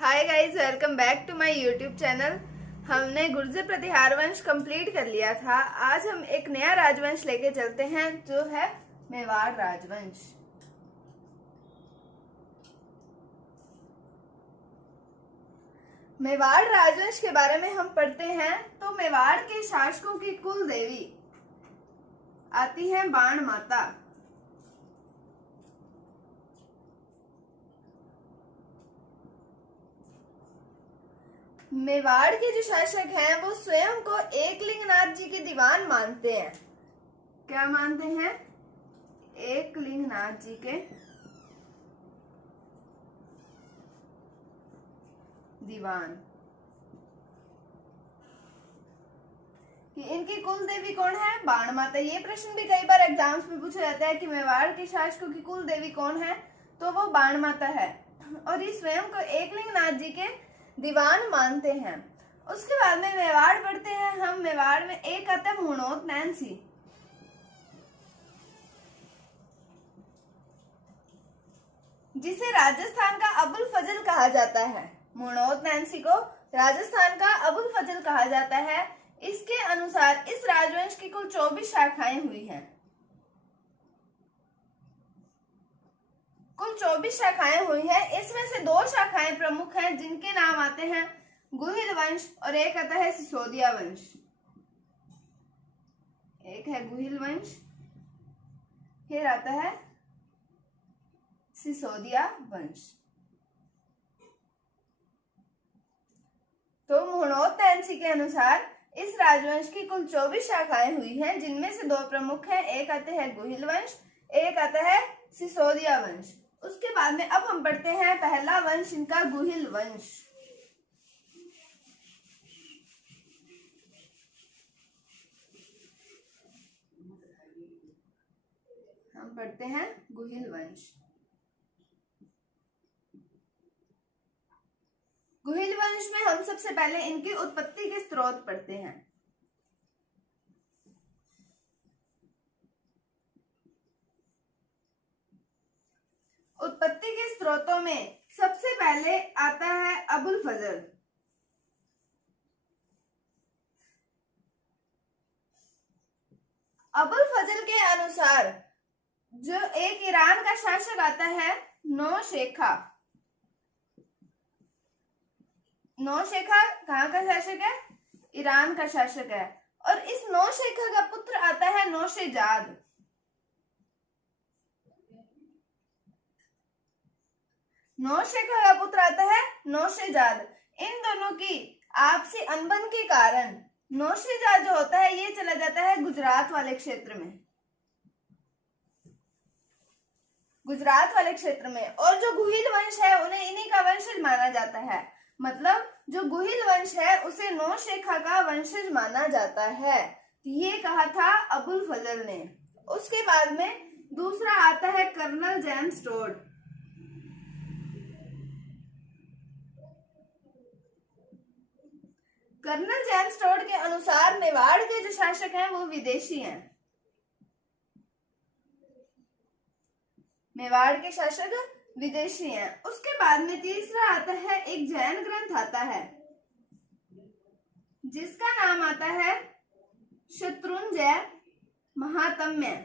Hi guys, welcome back to my YouTube channel. हमने गुर्जर प्रतिहार वंश complete कर लिया था। आज हम एक नया राजवंश लेके चलते हैं जो है मेवाड़ राजवंश। मेवाड़ राजवंश के बारे में हम पढ़ते हैं तो मेवाड़ के शासकों की कुल देवी आती है बाण माता। मेवाड़ के जो शासक हैं वो स्वयं को एकलिंगनाथ जी के दीवान मानते हैं। क्या मानते हैं? एकलिंगनाथ जी के दीवान। कि इनकी कुल देवी कौन है? बाण माता। ये प्रश्न भी कई बार एग्जाम्स में पूछा जाता है कि मेवाड़ के शासकों की कुल देवी कौन है, तो वो बाण माता है और ये स्वयं को एकलिंगनाथ जी के दीवान मानते हैं। उसके बाद में मेवाड़ पढ़ते हैं हम। मेवाड़ में एक आता है मुणोत नैन्सी। जिसे राजस्थान का अबुल फजल कहा जाता है। मुणोत नैन्सी को राजस्थान का अबुल फजल कहा जाता है। इसके अनुसार इस राजवंश की कुल 24 शाखाएं हुई हैं। कुल 24 शाखाएं हुई हैं। इसमें से 2 शाखाएं प्रमुख हैं जिनके नाम आते हैं गुहिल वंश और एक आता है सिसोदिया वंश। एक है गुहिल वंश, फिर आता है सिसोदिया वंश। तो मुणोत नैन्सी के अनुसार इस राजवंश की कुल 24 शाखाएं हुई हैं, जिनमें से 2 प्रमुख हैं। एक आते हैं गुहिल वंश, एक आता है सिसोदिया वंश। उसके बाद में अब हम पढ़ते हैं पहला वंश इनका गुहिल वंश। हम पढ़ते हैं गुहिल वंश। गुहिल वंश में हम सबसे पहले इनकी उत्पत्ति के स्रोत पढ़ते हैं। उत्पत्ति के स्रोतों में सबसे पहले आता है अबुल फजल। अबुल फजल के अनुसार जो एक ईरान का शासक आता है नौशेखा। नौशेखा कहाँ का शासक है? ईरान का शासक है। और इस नौशेखा का पुत्र आता है नौशेजाद। नौशेखा का पुत्र आता है नौशेजाद। इन दोनों की आपसी अनबन के कारण नौशेजाद जो होता है ये चला जाता है गुजरात वाले क्षेत्र में। गुजरात वाले क्षेत्र में। और जो गुहिल वंश है उन्हें इन्हीं का वंशज माना जाता है। मतलब जो गुहिल वंश है उसे नौशेखा का वंशज माना जाता है। ये कहा था अबुल फजल ने। उसके बाद में दूसरा आता है colonel James Tod. Colonel James Tod के अनुसार मेवाड़ के जो शासक हैं वो विदेशी हैं। मेवाड़ के शासक विदेशी हैं। उसके बाद में तीसरा आता है एक जैन ग्रंथ आता है जिसका नाम आता है शत्रुंजय महात्म्य।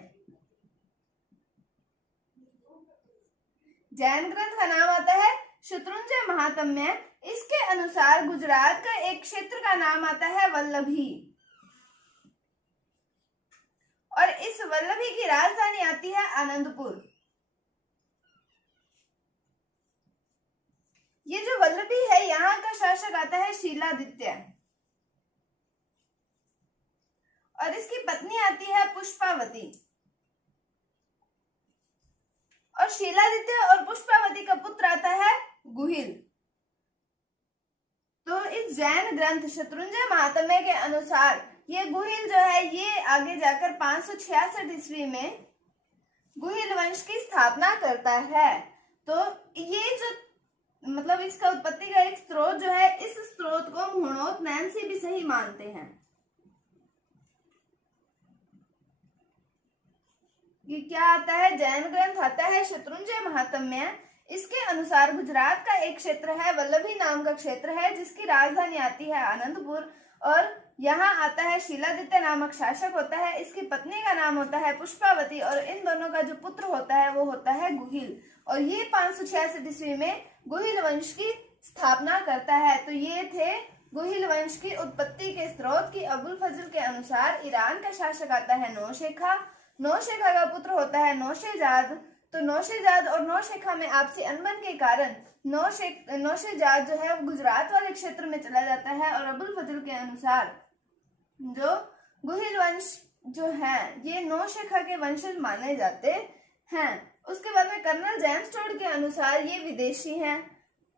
जैन ग्रंथ का नाम आता है शत्रुंजय महात्म्य। इसके अनुसार गुजरात का एक क्षेत्र का नाम आता है वल्लभी और इस वल्लभी की राजधानी आती है आनंदपुर। ये जो वल्लभी है यहाँ का शासक आता है शीलादित्य और इसकी पत्नी आती है पुष्पावती। और शीलादित्य और पुष्पावती का पुत्र आता है गुहिल। तो इस जैन ग्रंथ शत्रुंजय महात्म्य के अनुसार ये गुहिल जो है ये आगे जाकर 566 ईस्वी में गुहिल वंश की स्थापना करता है। तो ये जो मतलब इसका उत्पत्ति का एक स्रोत जो है, इस स्रोत को मुणोत नैन्सी भी सही मानते हैं। ये क्या आता है? जैन ग्रंथ आता है शत्रुंजय महात्म्य। इसके अनुसार गुजरात का एक क्षेत्र है वल्लभी नाम का क्षेत्र है, जिसकी राजधानी आती है आनंदपुर, और यहाँ आता है शीलादित्य नामक शासक होता है। इसकी पत्नी का नाम होता है पुष्पावती, और इन दोनों का जो पुत्र होता है वो होता है गुहिल, और ये 566 ईस्वी में गुहिल वंश की स्थापना करता है। तो ये थे गुहिल वंश की उत्पत्ति के स्रोत। की अबुल फजल के अनुसार ईरान का शासक आता है नौशेखा, नौशेखा का पुत्र होता है नौशेजाद। तो नौशेजाद और नौशेखा में आपसी अनबन के कारण नौशेजाद जो है गुजरात वाले क्षेत्र में चला जाता है, और अबुल फजल के अनुसार जो गुहिल वंश जो है ये नौशेखा के वंशज माने जाते हैं। उसके बाद में कर्नल जेम्स टोड के अनुसार ये विदेशी हैं।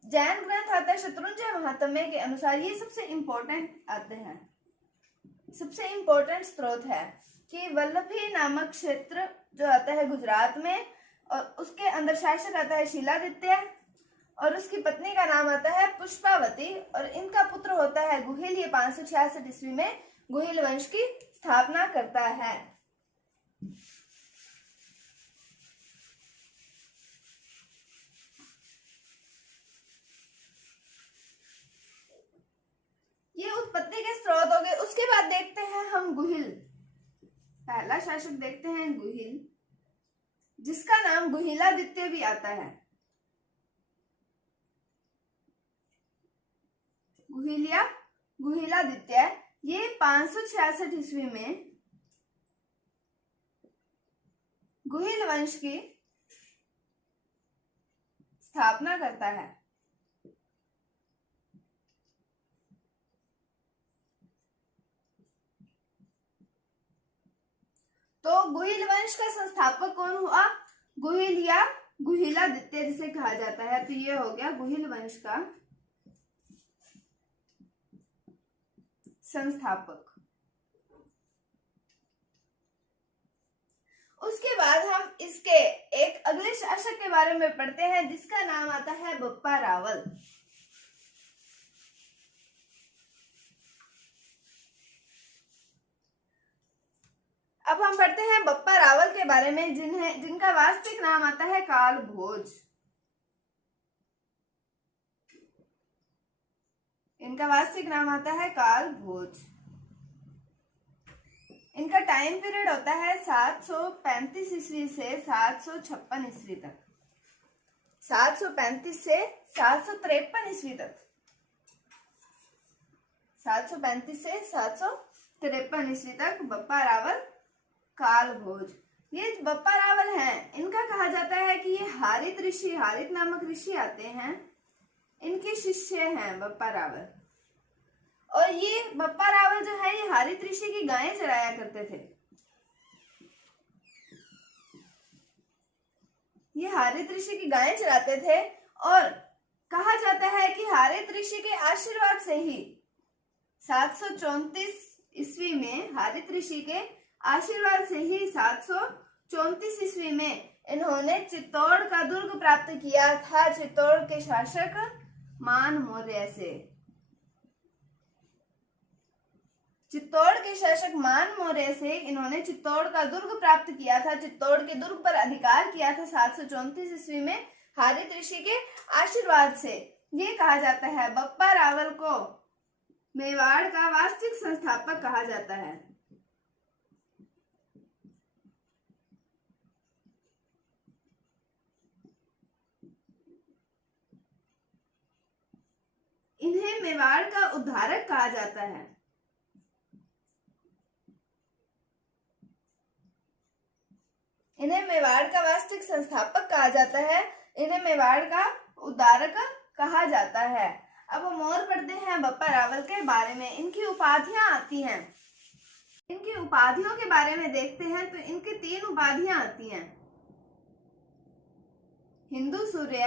जैन ग्रंथ आता है शत्रुंजय महात्म्य के अनुसार, ये सबसे इंपॉर्टेंट आते हैं, सबसे इंपॉर्टेंट स्रोत है कि वल्लभी नामक क्षेत्र जो आता है गुजरात में, और उसके अंदर शासक आता है शीलादित्य, और उसकी पत्नी का नाम आता है पुष्पावती, और इनका पुत्र होता है गुहिल। ये 566 ईस्वी में गुहिल वंश की स्थापना करता है। ये उत्पत्ति के स्रोत हो गए। उसके बाद देखते हैं हम गुहिल। पहला शासक देखते हैं गुहिल, जिसका नाम गुहिलादित्य भी आता है। गुहिल या गुहिलादित्य, ये 566 ईस्वी में गुहिल वंश की स्थापना करता है। तो गुहिल वंश का संस्थापक कौन हुआ? गुहिल या गुहिलादित्य जिसे कहा जाता है। तो ये हो गया गुहिल वंश का संस्थापक। उसके बाद हम इसके एक अगले शासक के बारे में पढ़ते हैं, जिसका नाम आता है बप्पा रावल। अब हम पढ़ते हैं बप्पा रावल के बारे में, जिनका वास्तविक नाम आता है काल भोज। इनका वास्तविक नाम आता है काल भोज। इनका टाइम पीरियड होता है 735 ईस्वी से 756 ईस्वी तक। 735 से 753 ईस्वी तक। 735 से 753 ईस्वी तक बप्पा रावल काल भोज। ये बप्पा रावल हैं, इनका कहा जाता है कि ये हारित ऋषि, हारित नामक ऋषि आते हैं, इनके शिष्य हैं बप्पा रावल। और ये बप्पा रावल जो है ये हारित ऋषि की गायें चराया करते थे। ये हारित ऋषि की गायें चराते थे, और कहा जाता है कि हारित ऋषि के आशीर्वाद से ही 734 ईस्वी में, हारित ऋषि के आशीर्वाद से ही 734 ईस्वी में इन्होंने चित्तौड़ का दुर्ग प्राप्त किया था, चित्तौड़ के शासक मान मौर्य से। चित्तौड़ के शासक मान मौर्य से इन्होंने चित्तौड़ का दुर्ग प्राप्त किया था, चित्तौड़ के दुर्ग पर अधिकार किया था 734 ईस्वी में हारित ऋषि के आशीर्वाद से। ये कहा जाता है बप्पा रावल को मेवाड़ का वास्तविक संस्थापक कहा जाता है। इन्हें मेवाड़ का उद्धारक कहा जाता है। इन्हें मेवाड़ का वास्तविक संस्थापक कहा जाता है, इन्हें मेवाड़ का उद्धारक कहा जाता है। अब हम और पढ़ते हैं बप्पा रावल के बारे में। इनकी उपाधियां आती हैं। इनकी उपाधियों के बारे में देखते हैं तो इनकी 3 उपाधियां आती हैं: हिंदू सूर्य,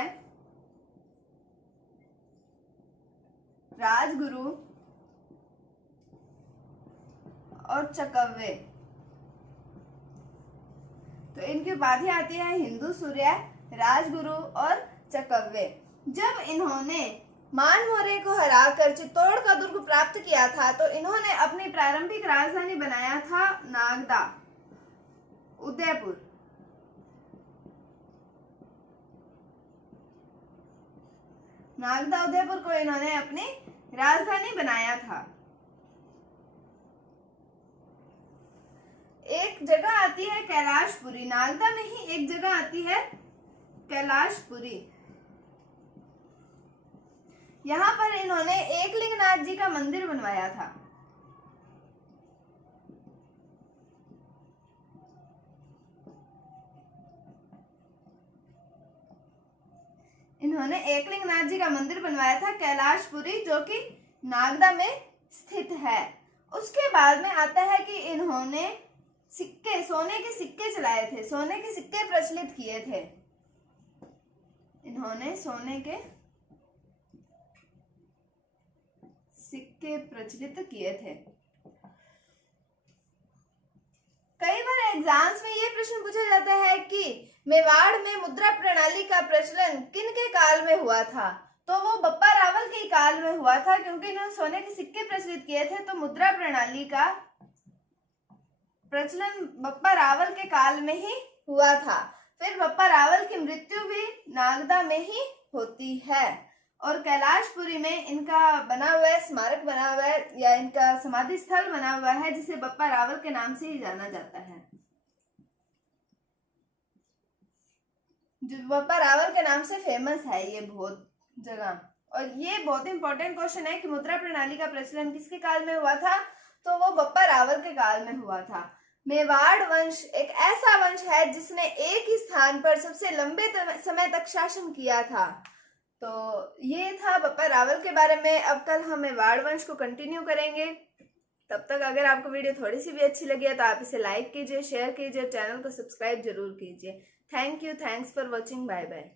राजगुरु और चकव्वे। तो इनकी उपाधि आती है हिंदू सूर्य, राजगुरु और चकव्वे। जब इन्होंने मान मौर्य को हराकर चित्तौड़ का दुर्ग प्राप्त किया था तो इन्होंने अपनी प्रारंभिक राजधानी बनाया था नागदा, उदयपुर। नागदा उदयपुर को इन्होंने अपनी राजधानी बनाया था। एक जगह आती है कैलाशपुरी, नागदा में ही एक जगह आती है कैलाशपुरी। यहाँ पर इन्होंने एकलिंगनाथ जी का मंदिर बनवाया था। इन्होंने एकलिंगनाथ जी का मंदिर बनवाया था कैलाशपुरी, जो कि नागदा में स्थित है। उसके बाद में आता है कि इन्होंने सिक्के, सोने के सिक्के चलाए थे, सोने के सिक्के प्रचलित किए थे। इन्होंने सोने के सिक्के प्रचलित किए थे। कई बार एग्जाम्स में ये प्रश्न पूछा जाता है कि मेवाड़ में मुद्रा प्रणाली का प्रचलन किनके काल में हुआ था? तो वो बप्पा रावल के काल में हुआ था, क्योंकि इन्होंने सोने के सिक्के प्रचलित किए थे। तो मुद्रा प्रणाली का प्रचलन बप्पा रावल के काल में ही हुआ था। फिर बप्पा रावल की मृत्यु भी नागदा में ही होती है और कैलाशपुरी में इनका बना हुआ है, स्मारक बना हुआ है या इनका समाधि स्थल बना हुआ है, जिसे बप्पा रावल के नाम से ही जाना जाता है। जो बप्पा रावल के नाम से फेमस है ये बहुत जगह। और ये बहुत इंपॉर्टेंट क्वेश्चन है कि मुद्रा प्रणाली का प्रचलन किसके काल में हुआ था? तो वो बप्पा रावल के काल में हुआ था। मेवाड़ वंश एक ऐसा वंश है जिसने एक ही स्थान पर सबसे लंबे समय तक शासन किया था। तो ये था बप्पा रावल के बारे में। अब कल हम मेवाड़ वंश को कंटिन्यू करेंगे। तब तक अगर आपको वीडियो थोड़ी सी भी अच्छी लगी है तो आप इसे लाइक कीजिए, शेयर कीजिए, चैनल को सब्सक्राइब जरूर कीजिए। Thank you, thanks for watching, bye bye.